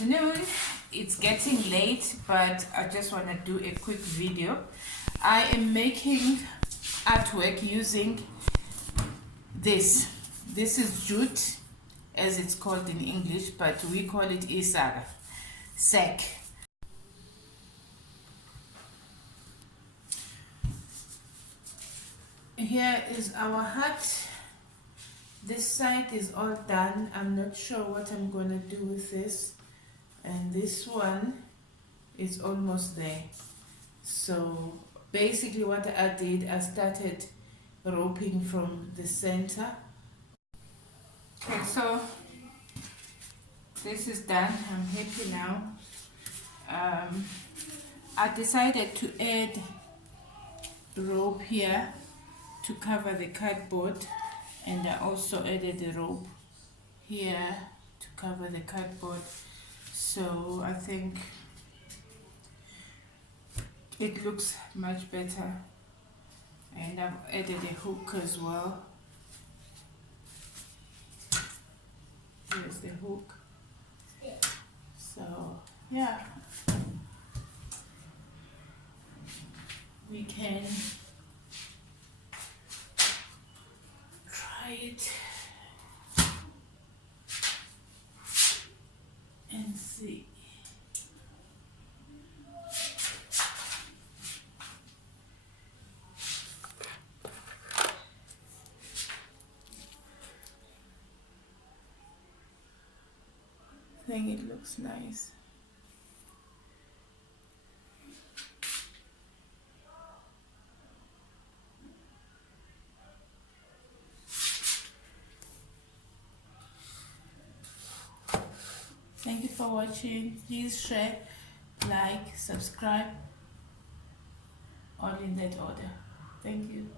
afternoon. It's getting late, but I just want to do a quick video. I am making artwork using this. This is jute, as it's called in English, but we call it isaga, sack. Here is our hut. This side is all done. I'm not sure what I'm gonna do with this, and this one is almost there. So basically what I did, I started roping from the center. Okay, so this is done. I'm happy now. I decided to add rope here to cover the cardboard, and I also added a rope here to cover the cardboard. So I think it looks much better, and I've added a hook as well. Here's the hook. So yeah, we can try it and see. I think it looks nice. Thank you for watching. Please share, like, subscribe, all in that order. Thank you.